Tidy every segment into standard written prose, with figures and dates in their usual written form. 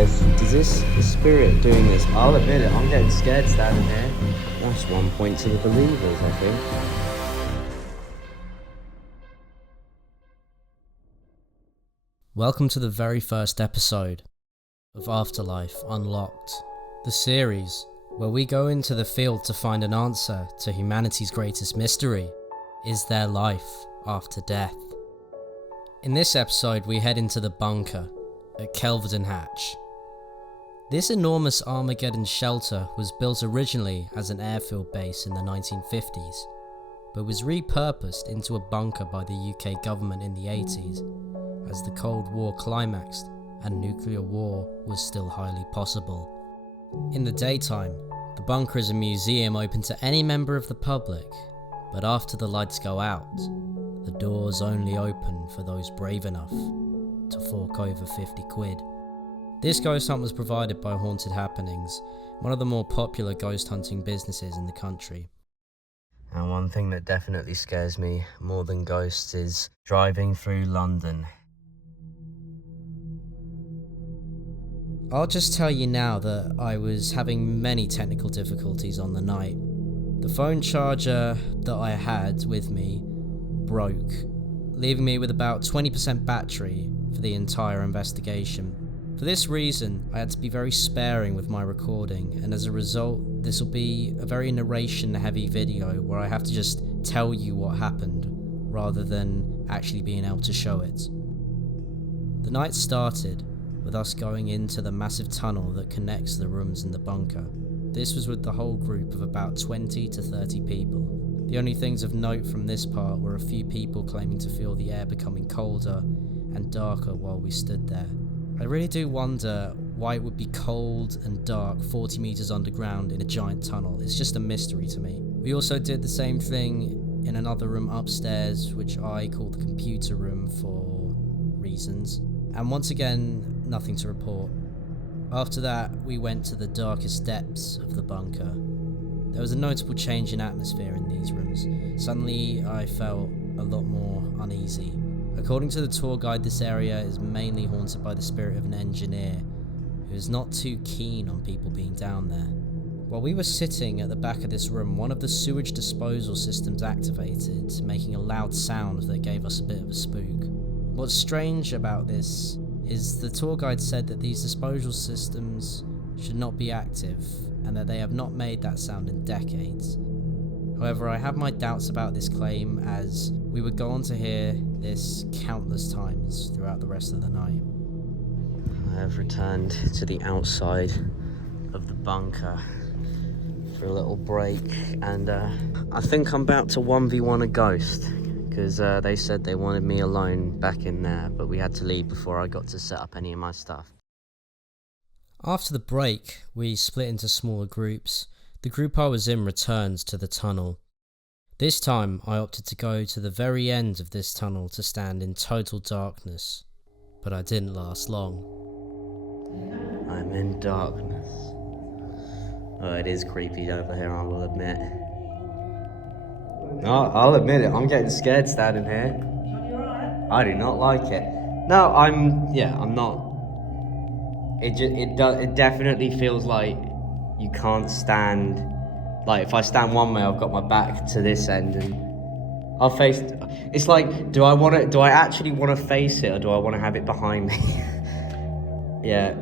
Is this the spirit doing this? I'll admit it, I'm getting scared standing here. That's 1 point to the believers, I think. Welcome to the very first episode of Afterlife Unlocked, the series where we go into the field to find an answer to humanity's greatest mystery. Is there life after death? In this episode, we head into the bunker at Kelvedon Hatch. This enormous Armageddon shelter was built originally as an airfield base in the 1950s, but was repurposed into a bunker by the UK government in the 80s as the Cold War climaxed and nuclear war was still highly possible. In the daytime, the bunker is a museum open to any member of the public, but after the lights go out, the doors only open for those brave enough to fork over 50 quid. This ghost hunt was provided by Haunted Happenings, one of the more popular ghost hunting businesses in the country. And one thing that definitely scares me more than ghosts is driving through London. I'll just tell you now that I was having many technical difficulties on the night. The phone charger that I had with me broke, leaving me with about 20% battery for the entire investigation. For this reason, I had to be very sparing with my recording, and as a result, this will be a very narration-heavy video where I have to just tell you what happened, rather than actually being able to show it. The night started with us going into the massive tunnel that connects the rooms in the bunker. This was with the whole group of about 20 to 30 people. The only things of note from this part were a few people claiming to feel the air becoming colder and darker while we stood there. I really do wonder why it would be cold and dark 40 meters underground in a giant tunnel. It's just a mystery to me. We also did the same thing in another room upstairs, which I call the computer room for reasons. And once again, nothing to report. After that, we went to the darkest depths of the bunker. There was a notable change in atmosphere in these rooms. Suddenly, I felt a lot more uneasy. According to the tour guide, this area is mainly haunted by the spirit of an engineer who is not too keen on people being down there. While we were sitting at the back of this room, one of the sewage disposal systems activated, making a loud sound that gave us a bit of a spook. What's strange about this is the tour guide said that these disposal systems should not be active and that they have not made that sound in decades. However, I have my doubts about this claim, as we would go on to hear this countless times throughout the rest of the night. I have returned to the outside of the bunker for a little break, and I think I'm about to 1v1 a ghost, because they said they wanted me alone back in there, but we had to leave before I got to set up any of my stuff. After the break, we split into smaller groups. The group I was in returned to the tunnel. This time, I opted to go to the very end of this tunnel to stand in total darkness, but I didn't last long. I'm in darkness. Oh, it is creepy over here, I will admit. No, I'll admit it, I'm getting scared standing here. I do not like it. No, I'm not. It definitely feels like you can't stand. Like, if I stand one way, I've got my back to this end, and I'll face. It's like, do I actually want to face it, or do I want to have it behind me? Yeah.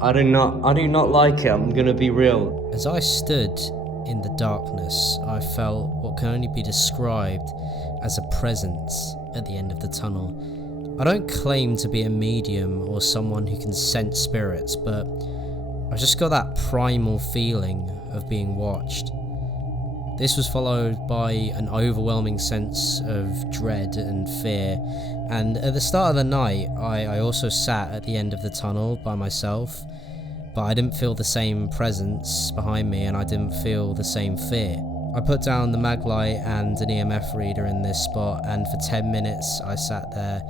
I do not like it, I'm gonna be real. As I stood in the darkness, I felt what can only be described as a presence at the end of the tunnel. I don't claim to be a medium or someone who can sense spirits, but I just got that primal feeling of being watched. This was followed by an overwhelming sense of dread and fear, and at the start of the night, I also sat at the end of the tunnel by myself, but I didn't feel the same presence behind me, and I didn't feel the same fear. I put down the mag light and an EMF reader in this spot, and for 10 minutes I sat there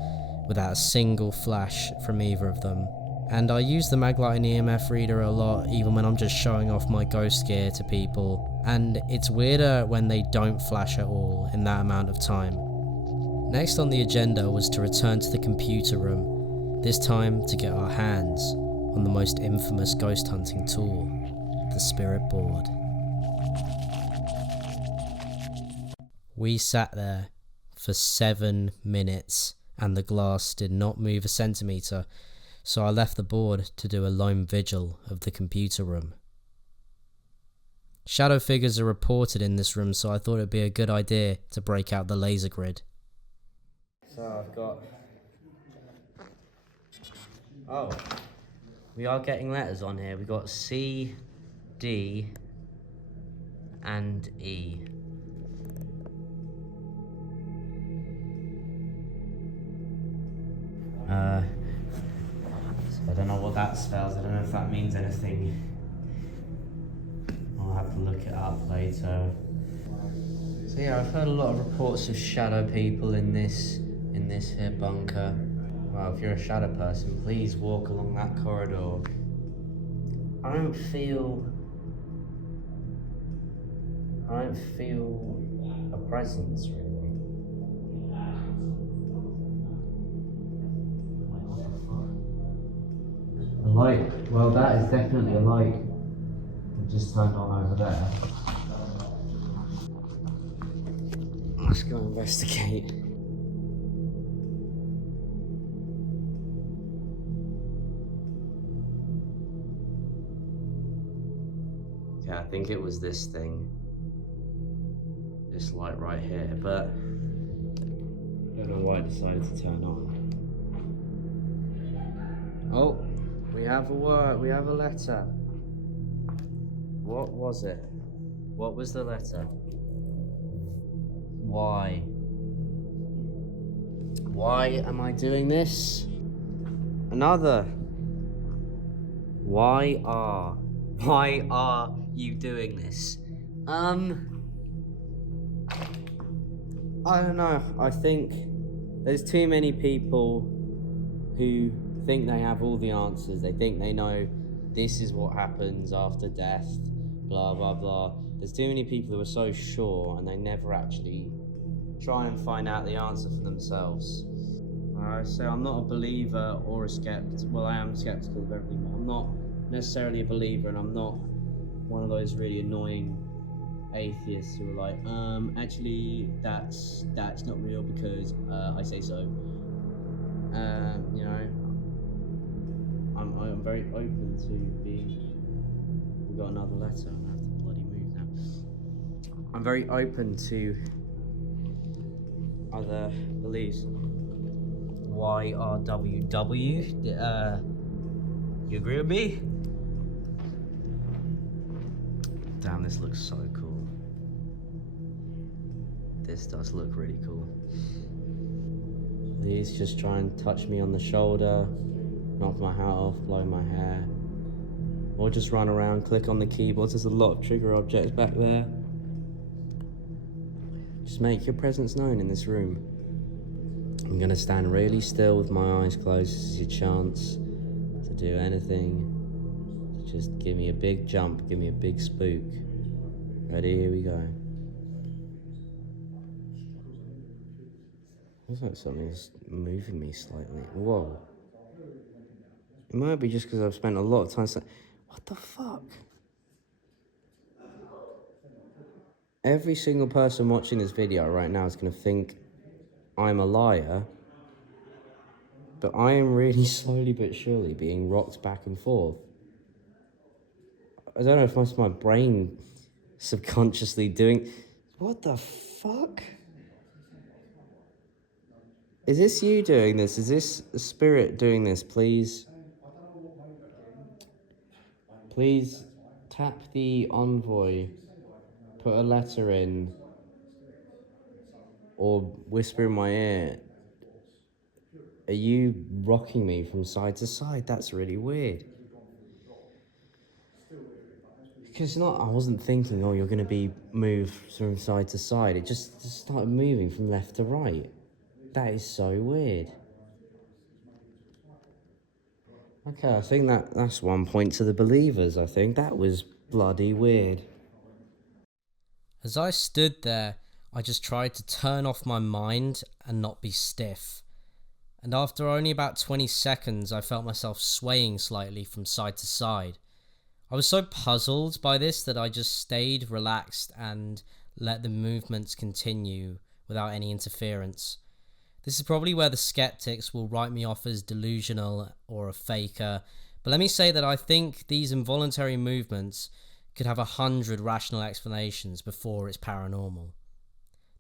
without a single flash from either of them. And I use the maglite and EMF reader a lot, even when I'm just showing off my ghost gear to people, and it's weirder when they don't flash at all in that amount of time. Next on the agenda was to return to the computer room, this time to get our hands on the most infamous ghost hunting tool, the spirit board. We sat there for 7 minutes and the glass did not move a centimetre, so I left the board to do a lone vigil of the computer room. Shadow figures are reported in this room, so I thought it'd be a good idea to break out the laser grid. So I've got... Oh, we are getting letters on here. We've got C, D, and E. So I don't know what that spells. I don't know if that means anything. I'll have to look it up later. So yeah, I've heard a lot of reports of shadow people in this here bunker. Well, if you're a shadow person, please walk along that corridor. I don't feel a presence really. A light. Well, that is definitely a light. It just turned on over there. Let's go investigate. Yeah, I think it was this thing. This light right here, but I don't know why it decided to turn on. Oh, we have a letter. What was it? What was the letter? Why? Why am I doing this? Another. Why are you doing this? I don't know. I think there's too many people who think they have all the answers. They think they know this is what happens after death, blah, blah, blah. There's too many people who are so sure and they never actually try and find out the answer for themselves. So I'm not a believer or a skeptic. Well, I am skeptical of everything, but I'm not necessarily a believer, and I'm not one of those really annoying atheists who are like, actually, that's not real because I say so. You know, I'm very open to being. We've got another letter. I'm gonna have to bloody move now. I'm very open to other beliefs. YRWW. You agree with me? Damn, this looks so cool. This does look really cool. These just try and touch me on the shoulder, knock my hat off, blow my hair, or just run around, click on the keyboards. There's a lot of trigger objects back there. Just make your presence known in this room. I'm gonna stand really still with my eyes closed. This is your chance to do anything. Just give me a big jump, give me a big spook. Ready, here we go. Looks like something's moving me slightly. Whoa. It might be just because I've spent a lot of time what the fuck? Every single person watching this video right now is gonna think I'm a liar, but I am really slowly but surely being rocked back and forth. I don't know if it's my brain subconsciously doing... What the fuck? Is this you doing this? Is this a spirit doing this? Please tap the envoy, put a letter in, or whisper in my ear. Are you rocking me from side to side? That's really weird. Because I wasn't thinking, oh, you're going to be moved from side to side. It just started moving from left to right. That is so weird. Okay, I think that's 1 point to the believers, I think. That was bloody weird. As I stood there, I just tried to turn off my mind and not be stiff. and after only about 20 seconds I felt myself swaying slightly from side to side. I was so puzzled by this that I just stayed relaxed and let the movements continue without any interference. This is probably where the skeptics will write me off as delusional or a faker, but let me say that I think these involuntary movements could have 100 rational explanations before it's paranormal.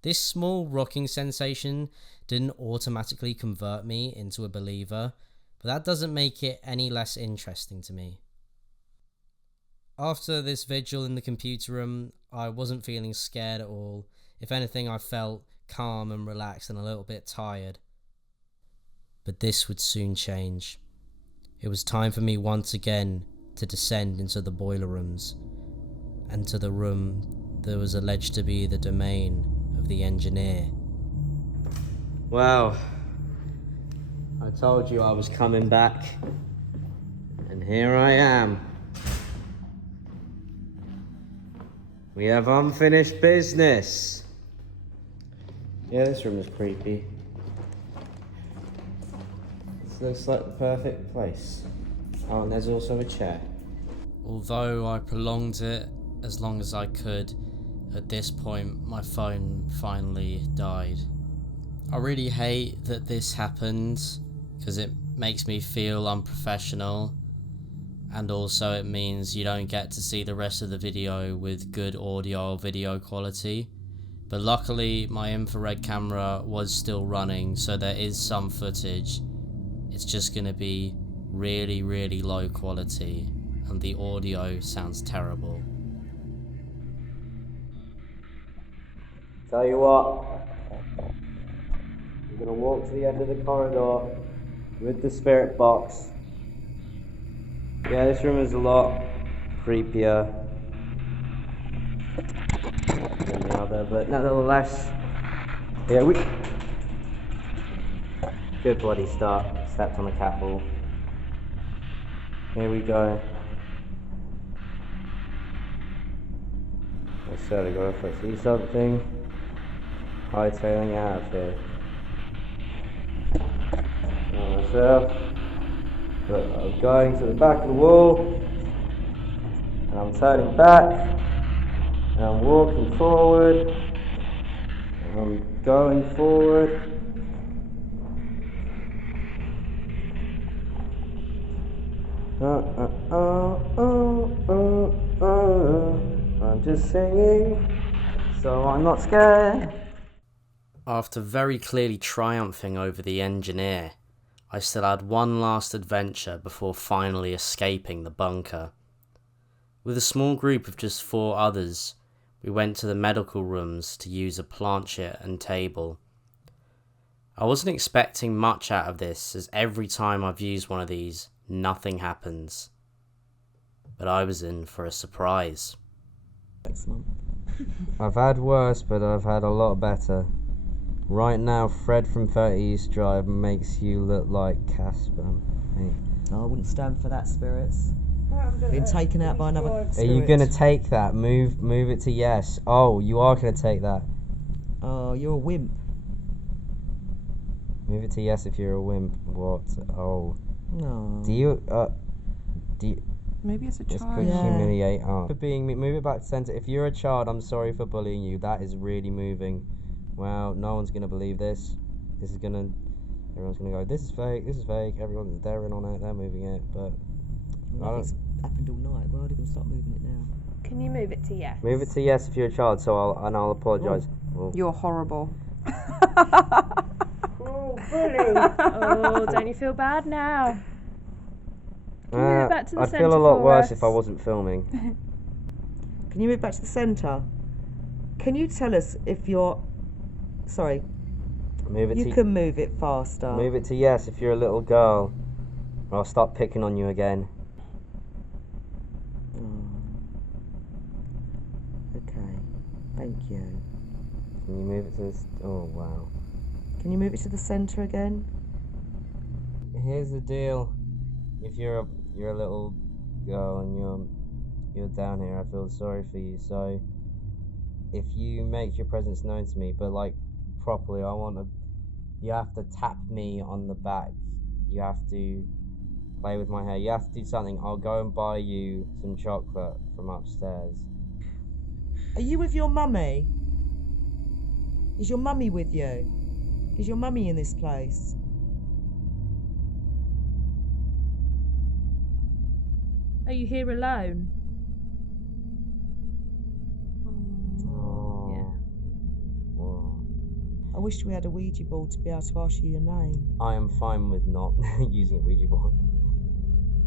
This small rocking sensation didn't automatically convert me into a believer, but that doesn't make it any less interesting to me. After this vigil in the computer room, I wasn't feeling scared at all. If anything, I felt calm and relaxed and a little bit tired. But this would soon change. It was time for me once again to descend into the boiler rooms, and to the room that was alleged to be the domain of the engineer. Well, I told you I was coming back, and here I am. We have unfinished business. Yeah, this room is creepy. This looks like the perfect place. Oh, and there's also a chair. Although I prolonged it as long as I could, at this point my phone finally died. I really hate that this happened because it makes me feel unprofessional, and also it means you don't get to see the rest of the video with good audio or video quality. But luckily my infrared camera was still running, so there is some footage. It's just gonna be really, really low quality, and the audio sounds terrible. Tell you what, I'm gonna walk to the end of the corridor with the spirit box. Yeah, this room is a lot creepier than the other, but nevertheless, here we... Good bloody start. Stepped on the cat ball. Here we go. I swear to God, if I see something, hightailing out of here. Not myself, but I'm going to the back of the wall, and I'm turning back, and I'm walking forward, and I'm going forward. I'm just singing, so I'm not scared. After very clearly triumphing over the engineer, I still had one last adventure before finally escaping the bunker. With a small group of just 4 others, we went to the medical rooms to use a planchette and table. I wasn't expecting much out of this, as every time I've used one of these, nothing happens. But I was in for a surprise. I've had worse, but I've had a lot better. Right now, Fred from 30 East Drive makes you look like Casper. I wouldn't stand for that, spirits. Been taken out by another spirit. Are you gonna take that? Move it to yes. Oh, you are gonna take that. Oh, you're a wimp. Move it to yes if you're a wimp. What? Oh. No. Do you? Maybe it's a It's child. pretty Yeah. humiliate. Oh. For being me, move it back to center. If you're a child, I'm sorry for bullying you. That is really moving. Well, no one's gonna believe this. Everyone's gonna go, this is fake, this is fake. Everyone's daring on it, they're moving it, but Nothing's happened all night. Why are they going to start moving it now? Can you move it to yes? move it to yes if you're a child. So I'll apologise. Oh. You're horrible. Oh, bully! Oh, don't you feel bad now? Can you move it back to the I'd centre feel a lot for worse us? if I wasn't filming. Can you move back to the centre? Can you tell us if you're... Sorry, Move it you to can move it faster. move it to yes if you're a little girl, or I'll start picking on you again. Oh. Okay, thank you. Can you move it to this? Oh wow. Can you move it to the centre again? Here's the deal. If you're a little girl and you're down here, I feel sorry for you. So if you make your presence known to me, but like properly, I want a You have to tap me on the back. You have to play with my hair. You have to do something. I'll go and buy you some chocolate from upstairs. Are you with your mummy? Is your mummy with you? Is your mummy in this place? Are you here alone? Oh. Yeah. Whoa. I wish we had a Ouija board to be able to ask you your name. I am fine with not using a Ouija board.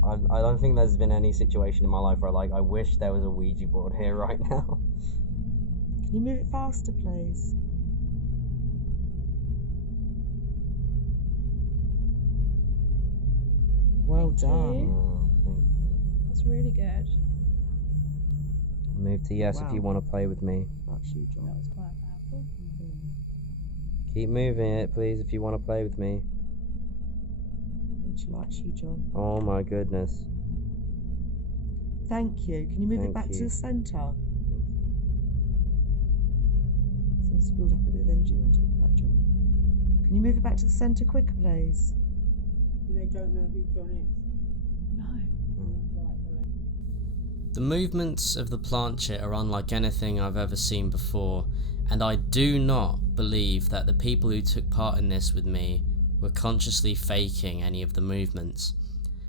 I don't think there's been any situation in my life where I wish there was a Ouija board here right now. Can you move it faster, please? Well Thank done. you. Oh, thank you. That's really good. Move to yes if you Wow. want to play with me. That's you, John. That was quite powerful. Keep moving it, please, if you want to play with me. I think she likes you, John. Oh my goodness. Thank you. Can you move it Thank back you. to the centre? Seems to build up a bit of energy when I talk about John. Can you move it back to the centre quicker, please? And they don't know who John is. No. The movements of the planchet are unlike anything I've ever seen before, and I do not believe that the people who took part in this with me were consciously faking any of the movements.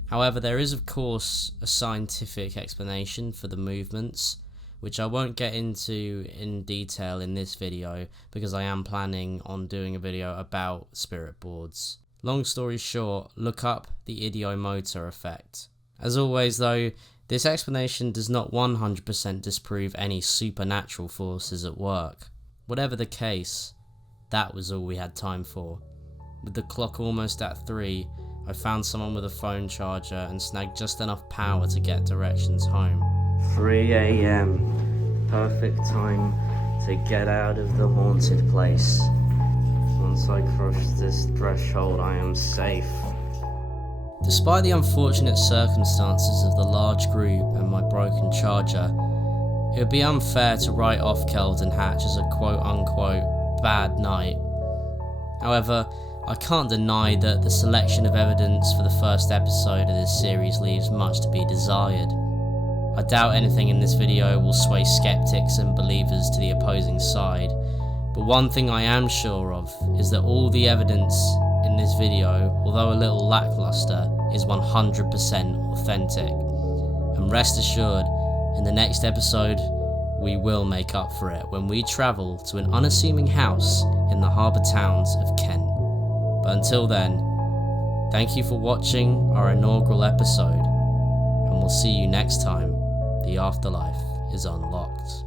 However, there is of course a scientific explanation for the movements, which I won't get into in detail in this video because I am planning on doing a video about spirit boards. Long story short, look up the ideomotor effect. As always though, this explanation does not 100% disprove any supernatural forces at work. Whatever the case, that was all we had time for. With the clock almost at 3, I found someone with a phone charger and snagged just enough power to get directions home. 3 a.m. Perfect time to get out of the haunted place. Once I cross this threshold, I am safe. Despite the unfortunate circumstances of the large group and my broken charger, it would be unfair to write off Kelvedon Hatch as a quote-unquote bad night. However, I can't deny that the selection of evidence for the first episode of this series leaves much to be desired. I doubt anything in this video will sway skeptics and believers to the opposing side, but one thing I am sure of is that all the evidence in this video, although a little lackluster, is 100% authentic. And rest assured, in the next episode, we will make up for it when we travel to an unassuming house in the harbour towns of Kent. But until then, thank you for watching our inaugural episode, and we'll see you next time the afterlife is unlocked.